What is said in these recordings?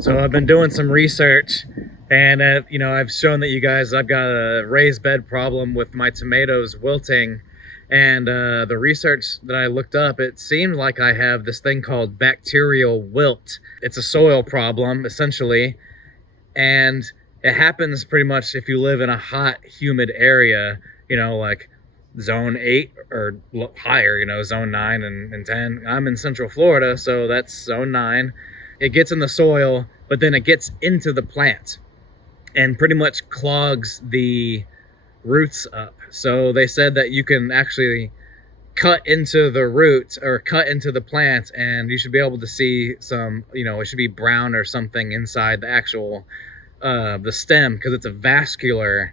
So I've been doing some research, and you know, I've shown that you guys I've got a raised bed problem with my tomatoes wilting. And the research that I looked up, it seemed like I have this thing called bacterial wilt. It's a soil problem essentially, and it happens pretty much if you live in a hot, humid area, you know, like zone 8 or higher, you know, zone 9 and 10. I'm in Central Florida, so that's zone 9. It gets in the soil, but then it gets into the plant and pretty much clogs the roots up. So they said that you can actually cut into the roots or cut into the plant, and you should be able to see some, you know, it should be brown or something inside the actual the stem, because it's a vascular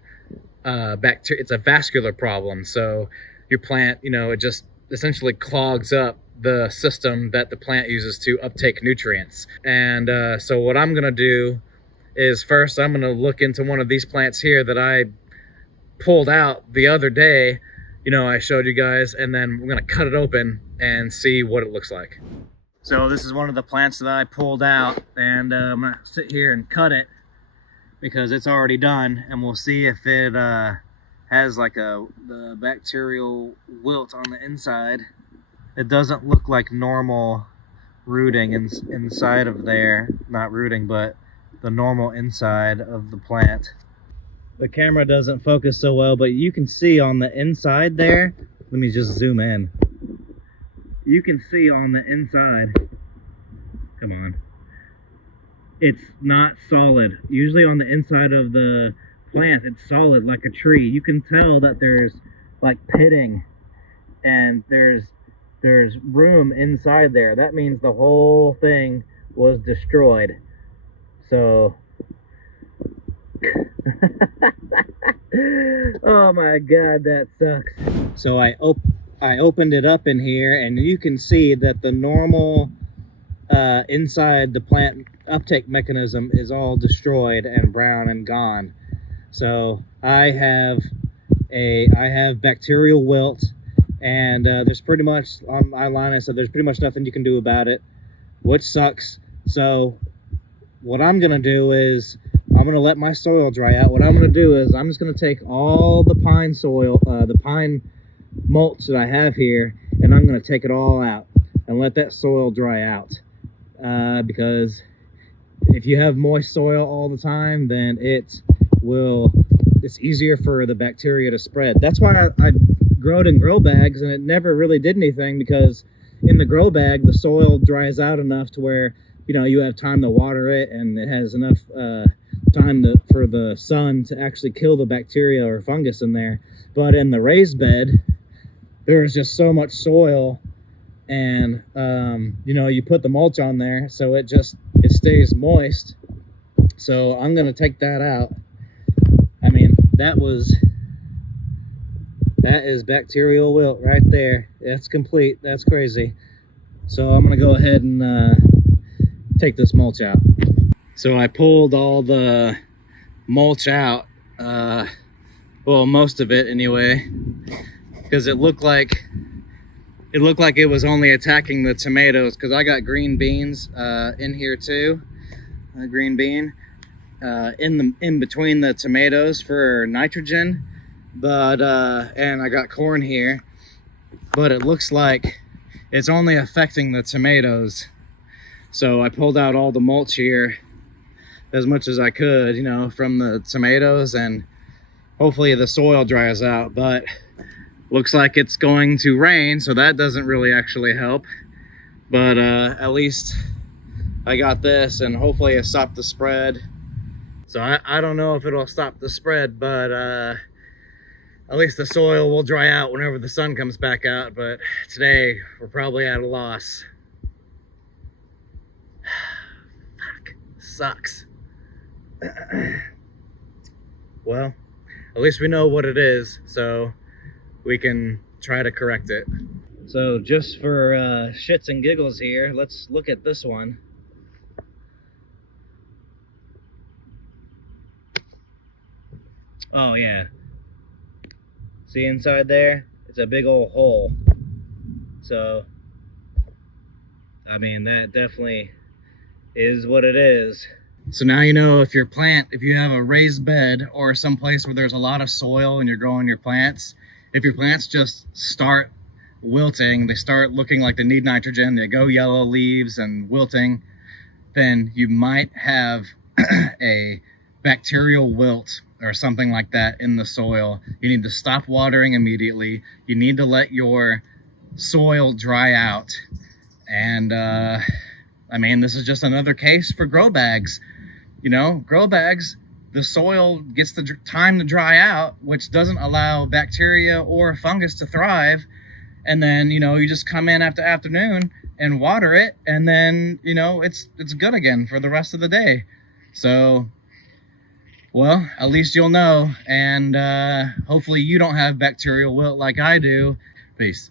it's a vascular problem. So your plant, you know, it just essentially clogs up the system that the plant uses to uptake nutrients. And so what I'm gonna do is first I'm gonna look into one of these plants here that I pulled out the other day, you know, I showed you guys, and then we're gonna cut it open and see what it looks like. So this is one of the plants that I pulled out, and I'm gonna sit here and cut it because it's already done, and we'll see if it has like the bacterial wilt on the inside. It doesn't look like normal rooting inside of there, not rooting, but the normal inside of the plant. The camera doesn't focus so well, but you can see on the inside there, let me just zoom in. You can see on the inside, come on, it's not solid. Usually on the inside of the plant, it's solid like a tree. You can tell that there's like pitting and there's room inside there. That means the whole thing was destroyed. So oh my god, that sucks. So I opened it up in here, and you can see that the normal inside the plant uptake mechanism is all destroyed and brown and gone. So I have bacterial wilt, and there's pretty much, on my line I said there's pretty much nothing you can do about it, which sucks. So what I'm gonna do is I'm gonna let my soil dry out. What I'm gonna do is I'm just gonna take all the pine soil, the pine mulch that I have here, and I'm gonna take it all out and let that soil dry out. Because if you have moist soil all the time, then it's easier for the bacteria to spread. That's why I grow it in grow bags, and it never really did anything, because in the grow bag the soil dries out enough to where, you know, you have time to water it, and it has enough time for the sun to actually kill the bacteria or fungus in there. But in the raised bed, there's just so much soil, and you know, you put the mulch on there, so it stays moist. So I'm gonna take that out. I mean, that is bacterial wilt right there. That's complete. That's crazy. So I'm gonna go ahead and take this mulch out. So I pulled all the mulch out, well, most of it anyway, because it looked like it was only attacking the tomatoes, because I got green beans in here too, a green bean in between the tomatoes for nitrogen, but and I got corn here, but it looks like it's only affecting the tomatoes. So I pulled out all the mulch here as much as I could, you know, from the tomatoes, and hopefully the soil dries out. But looks like it's going to rain, so that doesn't really actually help. But at least I got this, and hopefully it stopped the spread. So I don't know if it'll stop the spread, but at least the soil will dry out whenever the sun comes back out. But today we're probably at a loss. Fuck, sucks. Well, at least we know what it is, so we can try to correct it. So just for shits and giggles here, let's look at this one. Oh yeah, see inside there? It's a big old hole. So I mean, that definitely is what it is. So now you know, if you have a raised bed or some place where there's a lot of soil and you're growing your plants, if your plants just start wilting, they start looking like they need nitrogen, they go yellow leaves and wilting, then you might have a bacterial wilt or something like that in the soil. You need to stop watering immediately. You need to let your soil dry out. And I mean, this is just another case for grow bags. You know, grow bags, the soil gets the time to dry out, which doesn't allow bacteria or fungus to thrive. And then, you know, you just come in after afternoon and water it, and then, you know, it's good again for the rest of the day. So, well, at least you'll know, and hopefully you don't have bacterial wilt like I do. Peace.